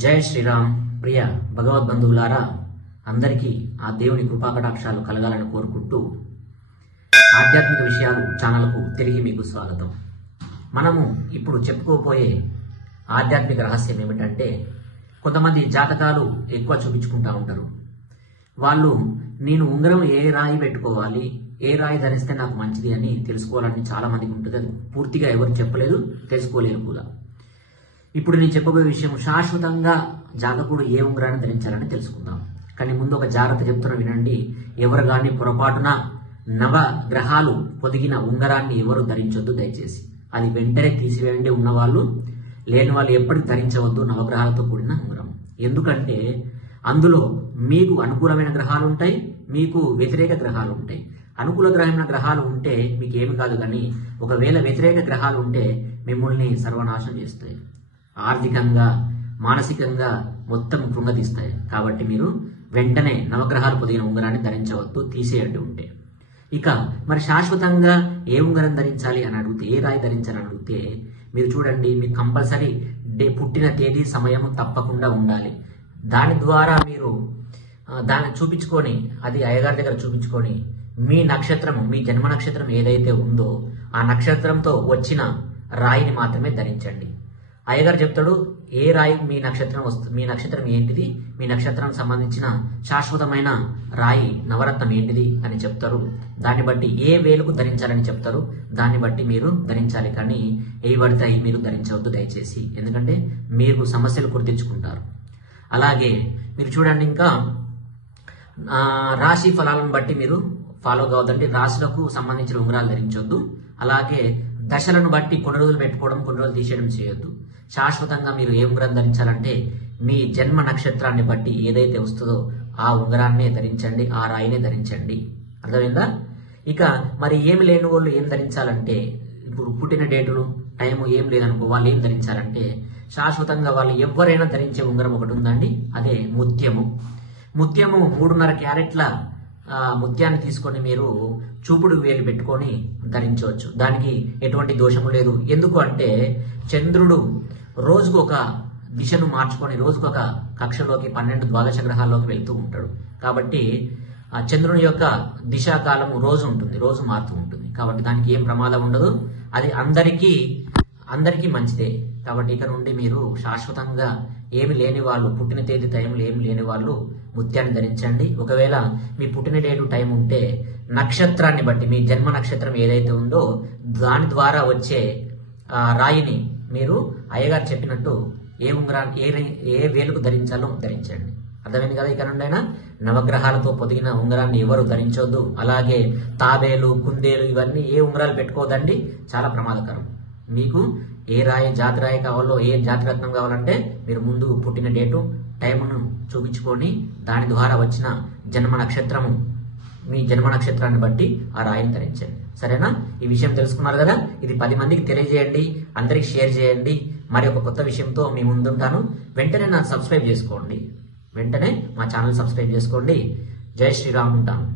జై శ్రీరామ్. ప్రియ భగవద్బంధువులారా, అందరికీ ఆ దేవుని కృపాకటాక్షాలు కలగాలని కోరుకుంటూ ఆధ్యాత్మిక విషయాలు ఛానల్కు తిరిగి మీకు స్వాగతం. మనము ఇప్పుడు చెప్పుకోబోయే ఆధ్యాత్మిక రహస్యం ఏమిటంటే, కొంతమంది జాతకాలు ఎక్కువ చూపించుకుంటూ ఉంటారు. వాళ్ళు నేను ఉంగరం ఏ రాయి పెట్టుకోవాలి, ఏ రాయి ధరిస్తే నాకు మంచిది అని తెలుసుకోవాలని చాలా మందికి ఉంటుంది. పూర్తిగా ఎవరు చెప్పలేదు, తెలుసుకోలేరు కూడా. ఇప్పుడు నేను చెప్పబోయే విషయం శాశ్వతంగా జాతకుడు ఏ ఉంగరాన్ని ధరించాలని తెలుసుకుందాం. కానీ ముందు ఒక జాగ్రత్త చెప్తున్నా వినండి. ఎవరు కానీ పొరపాటున నవ గ్రహాలు పొదిగిన ఉంగరాన్ని ఎవరు ధరించొద్దు దయచేసి. అది వెంటనే తీసివేయండి. ఉన్నవాళ్ళు, లేని వాళ్ళు ఎప్పటికి ధరించవద్దు నవగ్రహాలతో కూడిన ఉంగరం. ఎందుకంటే అందులో మీకు అనుకూలమైన గ్రహాలు ఉంటాయి, మీకు వ్యతిరేక గ్రహాలు ఉంటాయి. అనుకూల గ్రహమైన గ్రహాలు ఉంటే మీకు ఏమి కాదు, కానీ ఒకవేళ వ్యతిరేక గ్రహాలు ఉంటే మిమ్మల్ని సర్వనాశనం చేస్తాయి. ఆర్థికంగా, మానసికంగా మొత్తం కృంగతీస్తాయి. కాబట్టి మీరు వెంటనే నవగ్రహాలు పొదిగిన ఉంగరాన్ని ధరించవద్దు, తీసేయండి ఉంటే. ఇక మరి శాశ్వతంగా ఏ ఉంగరం ధరించాలి అని అడిగితే, ఏ రాయి ధరించాలని అడిగితే, మీరు చూడండి, మీకు కంపల్సరీ పుట్టిన తేదీ సమయం తప్పకుండా ఉండాలి. దాని ద్వారా మీరు దాన్ని చూపించుకొని, అది అయ్యగారి దగ్గర చూపించుకొని, మీ నక్షత్రం, మీ జన్మ నక్షత్రం ఏదైతే ఉందో ఆ నక్షత్రంతో వచ్చిన రాయిని మాత్రమే ధరించండి. అయ్యగారు చెప్తాడు, ఏ రాయి మీ నక్షత్రం వస్తుంది, మీ నక్షత్రం ఏంటిది, మీ నక్షత్రానికి సంబంధించిన శాశ్వతమైన రాయి నవరత్నం ఏంటిది అని చెప్తారు. దాన్ని బట్టి ఏ వేలుకు ధరించాలని చెప్తారు, దాన్ని బట్టి మీరు ధరించాలి. కానీ ఏ పడితే అవి మీరు ధరించవద్దు దయచేసి. ఎందుకంటే మీరు సమస్యలు గుర్తించుకుంటారు. అలాగే మీరు చూడండి, ఇంకా రాశి ఫలాలను బట్టి మీరు ఫాలో కావద్దండి. రాశులకు సంబంధించిన ఉంగరాలు ధరించొద్దు. అలాగే దశలను బట్టి కొన్ని రోజులు పెట్టుకోవడం, కొన్ని రోజులు తీసేయడం చేయొద్దు. శాశ్వతంగా మీరు ఏ ఉంగరం ధరించాలంటే మీ జన్మ నక్షత్రాన్ని బట్టి ఏదైతే వస్తుందో ఆ ఉంగరాన్నే ధరించండి, ఆ రాయినే ధరించండి. అర్థమైందా? ఇక మరి ఏమి లేని వాళ్ళు ఏం ధరించాలంటే, ఇప్పుడు పుట్టిన డేటులు, టైము ఏం లేదనుకో, వాళ్ళు ఏం ధరించాలంటే శాశ్వతంగా వాళ్ళు ఎవరైనా ధరించే ఉంగరం ఒకటి ఉందండి, అదే ముత్యము. ముత్యము 3.5 క్యారెట్ల ముత్యాన్ని తీసుకొని మీరు చూపుడు వేలు పెట్టుకొని ధరించవచ్చు. దానికి ఎటువంటి దోషము లేదు. ఎందుకు అంటే చంద్రుడు రోజుకు ఒక దిశను మార్చుకొని రోజుకు ఒక కక్షలోకి 12 ద్వాదశ గ్రహాల్లోకి వెళ్తూ ఉంటాడు. కాబట్టి ఆ చంద్రుని యొక్క దిశాకాలము రోజు ఉంటుంది, రోజు మారుతూ ఉంటుంది. కాబట్టి దానికి ఏం ప్రమాదం ఉండదు. అది అందరికీ మంచిదే. కాబట్టి ఇక నుండి మీరు శాశ్వతంగా ఏమి లేని వాళ్ళు, పుట్టిన తేదీ టైంలో ఏమి లేని వాళ్ళు ముత్యాన్ని ధరించండి. ఒకవేళ మీ పుట్టిన డేటు టైం ఉంటే నక్షత్రాన్ని బట్టి, మీ జన్మ నక్షత్రం ఏదైతే ఉందో దాని ద్వారా వచ్చే రాయిని మీరు అయ్యగారు చెప్పినట్టు ఏ ఉంగరాన్ని, ఏ వేలుకు ధరించాలో ధరించండి. అర్థమైంది కదా? ఇక నుండైనా నవగ్రహాలతో పొదిగిన ఉంగరాన్ని ఎవరు ధరించొద్దు. అలాగే తాబేలు, కుందేలు ఇవన్నీ ఏ ఉంగరాలు పెట్టుకోదండి, చాలా ప్రమాదకరం. మీకు ఏ రాయి, జాతి రాయి కావాలో, ఏ జాతి రత్నం కావాలంటే మీరు ముందు పుట్టిన డేటు టైమును చూపించుకొని దాని ద్వారా వచ్చిన జన్మ నక్షత్రము, మీ జన్మ నక్షత్రాన్ని బట్టి ఆ రాయిని ధరించండి. సరేనా? ఈ విషయం తెలుసుకున్నారు కదా? ఇది 10 మందికి తెలియజేయండి, అందరికి షేర్ చేయండి. మరి ఒక కొత్త విషయంతో మీ ముందుంటాను. వెంటనే నాకు సబ్స్క్రైబ్ చేసుకోండి, వెంటనే మా ఛానల్ సబ్స్క్రైబ్ చేసుకోండి. జై శ్రీరామ్. ఉంటాను.